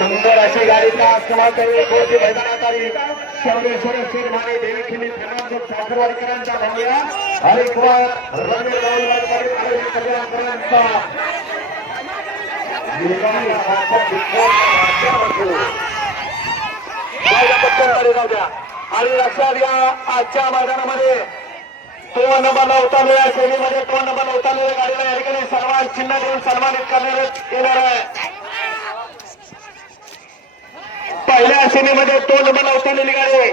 सुंदर अशी गाडी मैदानात आली. शौरेश्वर हरिकुमार रमेश आणि लक्षात घ्या आजच्या मैदानामध्ये दोन नंबरला उतरलेल्या श्रेणीमध्ये दोन नंबरला उतरलेल्या गाडीला या ठिकाणी सर्वांना चिन्ह देऊन सन्मानित करण्यात येणार आहे. दोन नंबरला उतरलेली गाडी.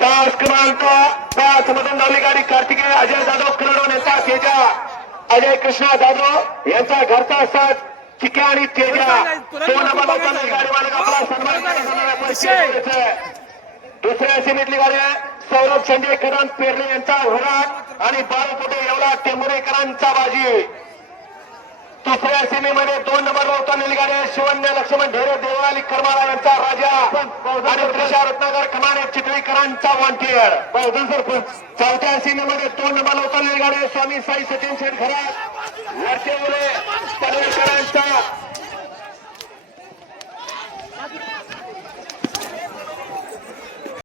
तास क्रमांक पाच मधून धावली गाडी. कार्तिकेय अजय जाधव करणोन यांचा तेजा. अजय कृष्णा जाधव यांचा घरचा साथ चिक्या आणि तेजा. दोन नंबरला उतरलेली गाडी मालक आपला सन्मान. दुसऱ्या सीमेतली गाडी सौरभ कदम पेरणे यांचा घोराट आणि बारा फुटे एवढा टेंबुरेकरांचा बाजी. तिसऱ्या सीमेमध्ये दोन नंबरला उतरलेली गाडी आहे. शिवन्य लक्ष्मण ढेरे देवाली करमाळा यांचा राजा. आणि त्रिशा रत्नाकर खमाने चिखलीकरांचा वॉन्टियर बहुधन सरपंच. चौथ्या सीमेमध्ये दोन नंबरला उतरलेली गाडी आहे. स्वामी साई सचिन शेठ घरात. वरचे